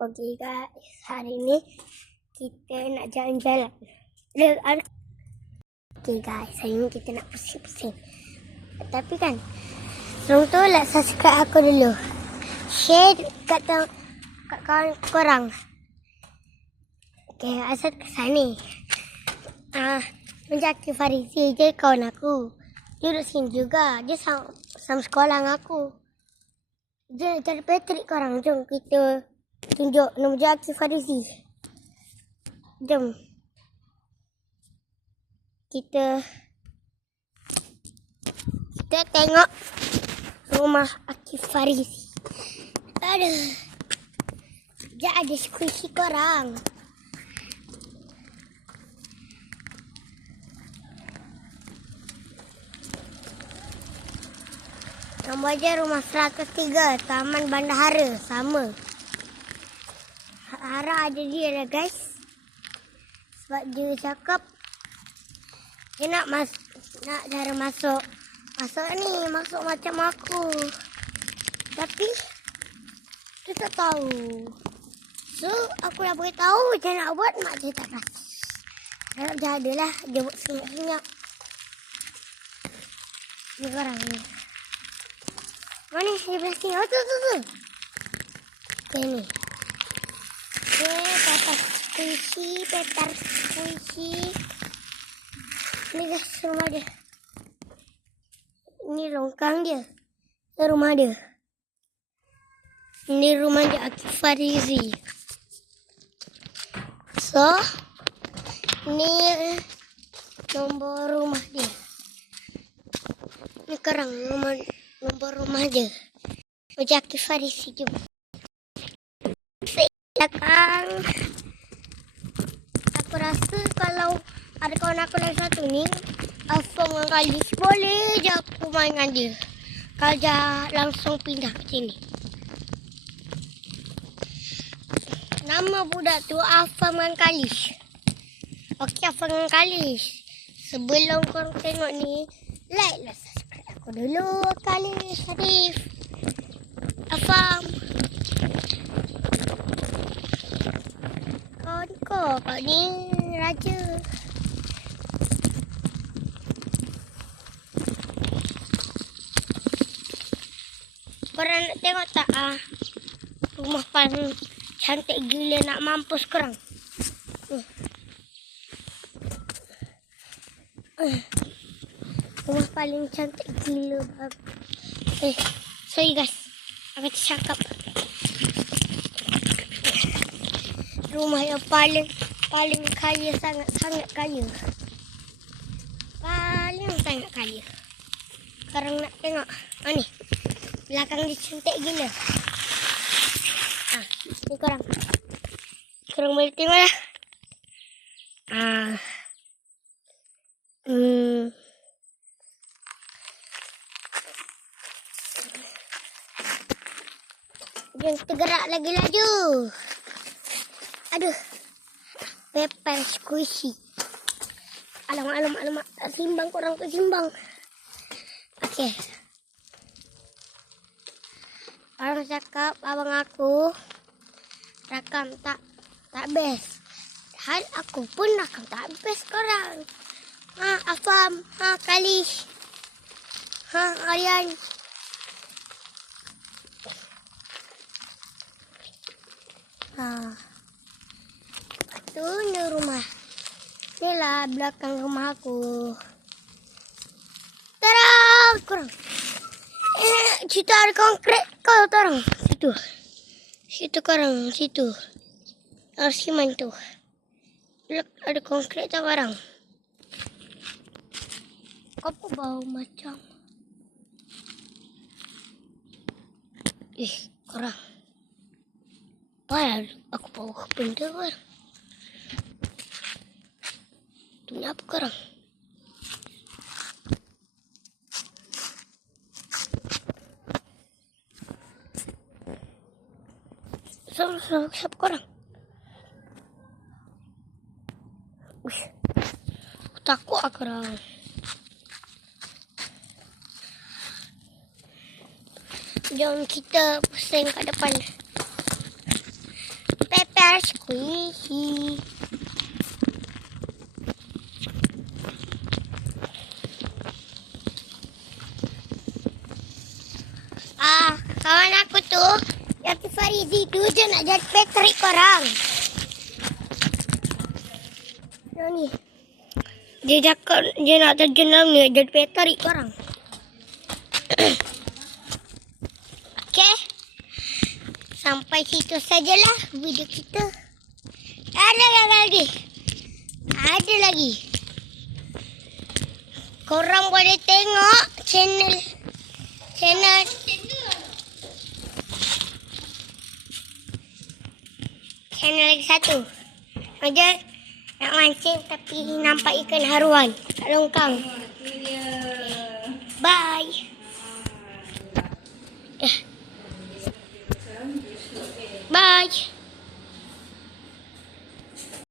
Okey guys, hari ni kita nak jalan-jalan. Okey guys, hari ni kita nak pusing-pusing. Tapi kan, sebelum tu like subscribe aku dulu. Share kat kawan korang. Okey, asal kesan ni. Menjaki Farizi je kawan aku. Dia duduk sini juga. Dia sama sekolah dengan aku. Dia cari Patrick korang. Jom kita tunjuk nama Jaki Farizi. Jom. Kita tengok rumah Akif Farizi. Aduh. Sekejap ada squishy korang. Nombor je rumah 103, Taman Bandahara. Sama. Harap ada dia lah guys. Sebab dia cakap dia nak cara masuk ni, masuk macam aku. Tapi dia tak tahu. So aku dah beritahu macam nak buat, mak dia tak kasi. Harap dia ada lah. Dia buat senyap-senyap. Ni korang ni. Mana dia belah sini? Oh tu. Okay ni. Petar squishy. Ni guys rumah dia. Ini longkang dia. Ini rumah dia. Ini rumah dia Akif Farizi. So, ni nombor rumah dia. Ni korang nombor rumah dia. Akif Farizi jom. Belakang. Aku rasa kalau ada kawan aku lagi satu ni, Afam dengan Khalis, boleh je aku main dengan dia. Kalau dia langsung pindah ke sini. Nama budak tu Afam dengan Khalis. Okey, Afam dengan Khalis. Sebelum korang tengok ni, like lah, subscribe aku dulu. Khalis, Syarif, Afam. Kau ni raja. Korang nak tengok tak rumah paling cantik gila nak mampus korang. Rumah paling cantik gila. Sorry guys, aku tercakap. Rumah yang paling kaya, sangat kaya. Paling sangat kaya. Korang nak tengok. Ni. Belakang dia cantik gila. Ni korang. Korang boleh tengok lah. Jangan tergerak lagi laju. Aduh. Pepper squishy. Alamak. Tak simbang korang, tak simbang. Okey. Orang cakap abang aku rakam tak best. Hal aku pun rakam tak best korang. Afam, Khalis, Aryan. Tu ni rumah. Ni lah belakang rumah aku. Tarang korang. Situ ada konkret kau tarang. Situ korang, situ. Siman tu. Ada konkret tak korang? Apa bau macam? Korang. Padahal aku bawa benda korang. Tu ni apa korang? Siapa korang? Aku takut lah korang. Jom kita pusing kat depan. squishy. Kawan aku tu, Yati Farizi tu je nak jadi Patrick korang. Ni. Dia cakap dia nak terjun dalam ni jadi Patrick korang. Okey. Sampai situ sajalah video kita. Ada lagi. Ada lagi. Korang boleh tengok channel lagi satu. Aja nak mancing tapi nampak ikan haruan kat longkang. Bye. Bye.